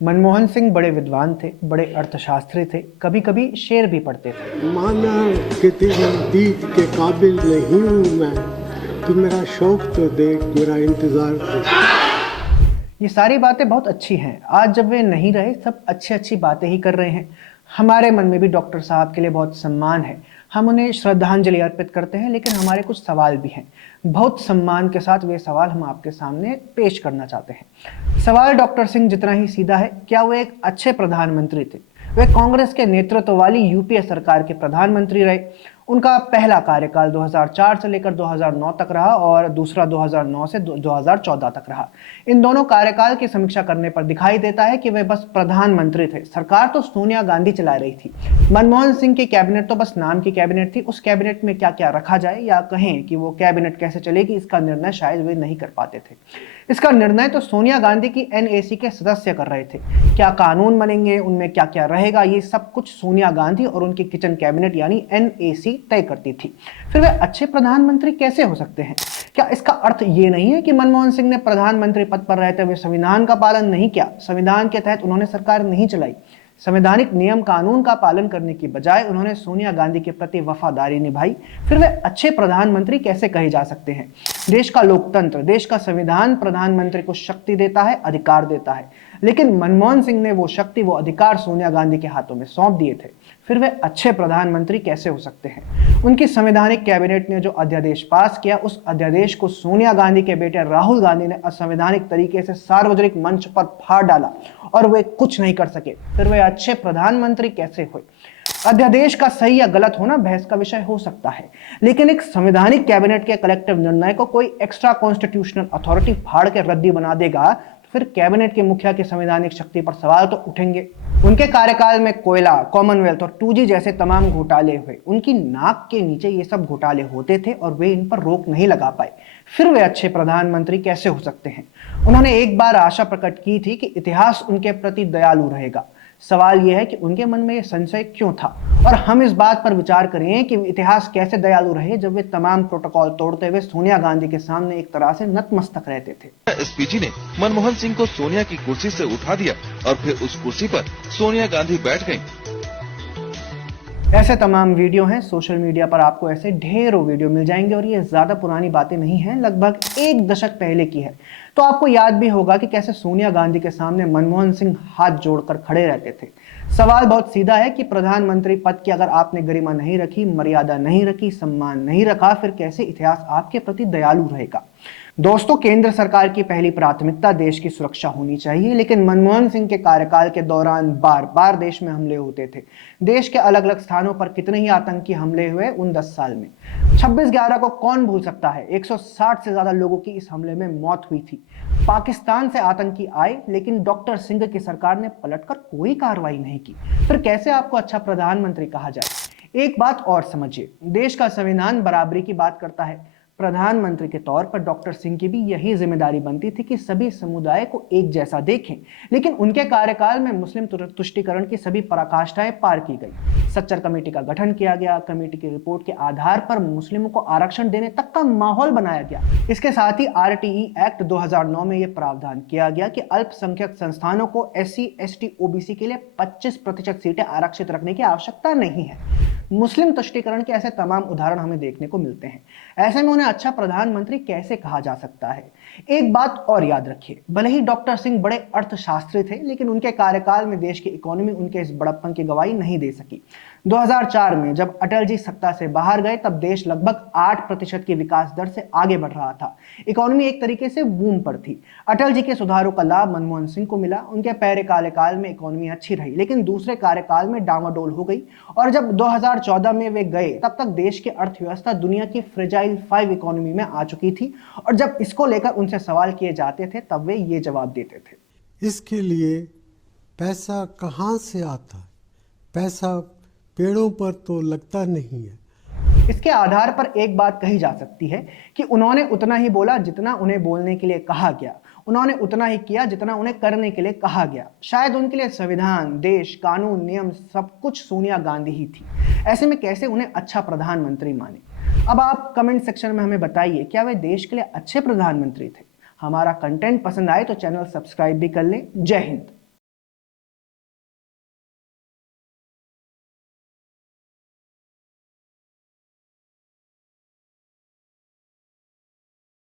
मनमोहन सिंह बड़े विद्वान थे, बड़े अर्थशास्त्री थे, कभी कभी शेर भी पढ़ते थे। माना कि तेरी दीद के काबिल नहीं हूँ मैं, तू मेरा शौक तो देख, मेरा इंतजार देख। ये सारी बातें बहुत अच्छी हैं। आज जब वे नहीं रहे, सब अच्छी अच्छी बातें ही कर रहे हैं। हमारे मन में भी डॉक्टर साहब के लिए बहुत सम्मान है। हम उन्हें श्रद्धांजलि अर्पित करते हैं, लेकिन हमारे कुछ सवाल भी हैं। बहुत सम्मान के साथ वे सवाल हम आपके सामने पेश करना चाहते हैं। सवाल डॉक्टर सिंह जितना ही सीधा है। क्या वो एक अच्छे प्रधानमंत्री थे? वे कांग्रेस के नेतृत्व वाली यूपीए सरकार के प्रधानमंत्री रहे। उनका पहला कार्यकाल 2004 से लेकर 2009 तक रहा और दूसरा 2009 से 2014 तक रहा। इन दोनों कार्यकाल की समीक्षा करने पर दिखाई देता है कि वे बस प्रधानमंत्री थे। सरकार तो सोनिया गांधी चला रही थी। मनमोहन सिंह की कैबिनेट तो बस नाम की कैबिनेट थी। उस कैबिनेट में क्या क्या रखा जाए या कहें कि वो कैबिनेट कैसे चलेगी, इसका निर्णय शायद वे नहीं कर पाते थे। इसका निर्णय तो सोनिया गांधी की एनएसी के सदस्य कर रहे थे। क्या कानून बनेंगे, उनमें क्या क्या रहेगा, ये सब कुछ सोनिया गांधी और उनकी किचन कैबिनेट यानी एनएसी तय करती थी। फिर वे अच्छे प्रधानमंत्री कैसे हो सकते हैं? क्या इसका अर्थ ये नहीं है कि मनमोहन सिंह ने प्रधानमंत्री पद पर रहते हुए संविधान का पालन नहीं किया, संविधान के तहत उन्होंने सरकार नहीं चलाई, संवैधानिक नियम कानून का पालन करने की बजाय उन्होंने सोनिया गांधी के प्रति वफादारी निभाई? फिर वे अच्छे प्रधानमंत्री कैसे कहे जा सकते हैं? देश का लोकतंत्र, देश का संविधान प्रधानमंत्री को शक्ति देता है, अधिकार देता है, लेकिन मनमोहन सिंह ने वो शक्ति, वो अधिकार सोनिया गांधी के हाथों में सौंप दिए थे। फिर वे अच्छे प्रधानमंत्री कैसे हो सकते हैं? उनकी संवैधानिक कैबिनेट ने जो अध्यादेश पास किया, उस अध्यादेश को सोनिया गांधी के बेटे राहुल गांधी ने असंवैधानिक तरीके से सार्वजनिक मंच पर फाड़ डाला और वे कुछ नहीं कर सके। फिर वे अच्छे प्रधानमंत्री कैसे हुए? अध्यादेश का सही या गलत होना बहस का विषय हो सकता है, लेकिन एक संवैधानिक कैबिनेट के कलेक्टिव निर्णय को कोई एक्स्ट्रा कॉन्स्टिट्यूशनल अथॉरिटी फाड़ के रद्दी बना देगा, फिर कैबिनेट के मुखिया की संवैधानिक शक्ति पर सवाल तो उठेंगे। उनके कार्यकाल में कोयला, कॉमनवेल्थ और 2G जैसे तमाम घोटाले हुए। उनकी नाक के नीचे ये सब घोटाले होते थे और वे इन पर रोक नहीं लगा पाए। फिर वे अच्छे प्रधानमंत्री कैसे हो सकते हैं? उन्होंने एक बार आशा प्रकट की थी कि इतिहास उनके प्रति दयालु रहेगा। सवाल यह है कि उनके मन में यह संशय क्यों था? और हम इस बात पर विचार करें कि इतिहास कैसे दयालु रहे जब वे तमाम प्रोटोकॉल तोड़ते हुए सोनिया गांधी के सामने एक तरह से नतमस्तक रहते थे। एसपीजी ने मनमोहन सिंह को सोनिया की कुर्सी से उठा दिया और फिर उस कुर्सी पर सोनिया गांधी बैठ गईं। ऐसे तमाम वीडियो हैं सोशल मीडिया पर, आपको ऐसे ढेरों वीडियो मिल जाएंगे और ये ज्यादा पुरानी बातें नहीं हैं, लगभग एक दशक पहले की है। तो आपको याद भी होगा कि कैसे सोनिया गांधी के सामने मनमोहन सिंह हाथ जोड़कर खड़े रहते थे। सवाल बहुत सीधा है कि प्रधानमंत्री पद की अगर आपने गरिमा नहीं रखी, मर्यादा नहीं रखी, सम्मान नहीं रखा, फिर कैसे इतिहास आपके प्रति दयालु रहेगा? दोस्तों, केंद्र सरकार की पहली प्राथमिकता देश की सुरक्षा होनी चाहिए, लेकिन मनमोहन सिंह के कार्यकाल के दौरान बार बार देश में हमले होते थे। देश के अलग अलग स्थानों पर कितने ही आतंकी हमले हुए उन 10 साल में। 26/11 को कौन भूल सकता है? 160 से ज्यादा लोगों की इस हमले में मौत हुई थी। पाकिस्तान से आतंकी आए, लेकिन डॉक्टर सिंह की सरकार ने पलटकर कोई कार्रवाई नहीं की। फिर कैसे आपको अच्छा प्रधानमंत्री कहा जाए? एक बात और समझिए, देश का संविधान बराबरी की बात करता है। प्रधानमंत्री के तौर पर डॉक्टर सिंह की भी यही जिम्मेदारी बनती थी कि सभी समुदाय को एक जैसा देखें, लेकिन उनके कार्यकाल में मुस्लिम तुष्टीकरण की सभी पराकाष्ठाएं पार की गई। सच्चर कमेटी का गठन किया गया। कमेटी की रिपोर्ट के आधार पर मुस्लिमों को आरक्षण देने तक का माहौल बनाया गया। इसके साथ ही आरटीई एक्ट 2009 में यह प्रावधान किया गया कि अल्पसंख्यक संस्थानों को SC ST OBC के लिए 25% सीटें आरक्षित रखने की आवश्यकता नहीं है। मुस्लिम तुष्टीकरण के ऐसे तमाम उदाहरण हमें देखने को मिलते हैं। ऐसे में उन्हें अच्छा प्रधानमंत्री कैसे कहा जा सकता है? एक बात और याद रखिए, भले ही डॉक्टर सिंह बड़े अर्थशास्त्री थे, लेकिन उनके कार्यकाल में देश की इकोनॉमी उनके इस बड़प्पन की गवाही नहीं दे सकी। 2004 में जब अटल जी सत्ता से बाहर गए, तब देश लगभग 8% की विकास दर से आगे बढ़ रहा था। इकोनॉमी एक तरीके से बूम पर थी। अटल जी के सुधारों का लाभ मनमोहन सिंह को मिला। उनके पहले कार्यकाल में इकोनॉमी अच्छी रही, लेकिन दूसरे कार्यकाल में डामाडोल हो गई और जब 2014 में वे गए, तब तक देश की अर्थव्यवस्था दुनिया की फ्रेजाइल 5 इकोनॉमी में आ चुकी थी और जब इसको लेकर उनसे सवाल किए जाते थे, तब वे ये जवाब देते थे। इसके लिए पैसा कहाँ से आता है? पैसा पेड़ों पर तो लगता नहीं है। इसके आधार पर एक बात कही जा सकती है कि उन्होंने उतना ही बोला जितना उन्हें बोलने के लिए कहा गया। उन्होंने उतना ही किया जितना उन्हें करने के लिए कहा गया। शायद उनके लिए संविधान, देश, कानून, नियम सब कुछ सोनिया गांधी ही थी। ऐसे में कैसे उन्हें अच्छा प्रधानमंत्री माने? अब आप कमेंट सेक्शन में हमें बताइए, क्या वे देश के लिए अच्छे प्रधानमंत्री थे? हमारा कंटेंट पसंद आए तो चैनल सब्सक्राइब भी कर लें। जय हिंद।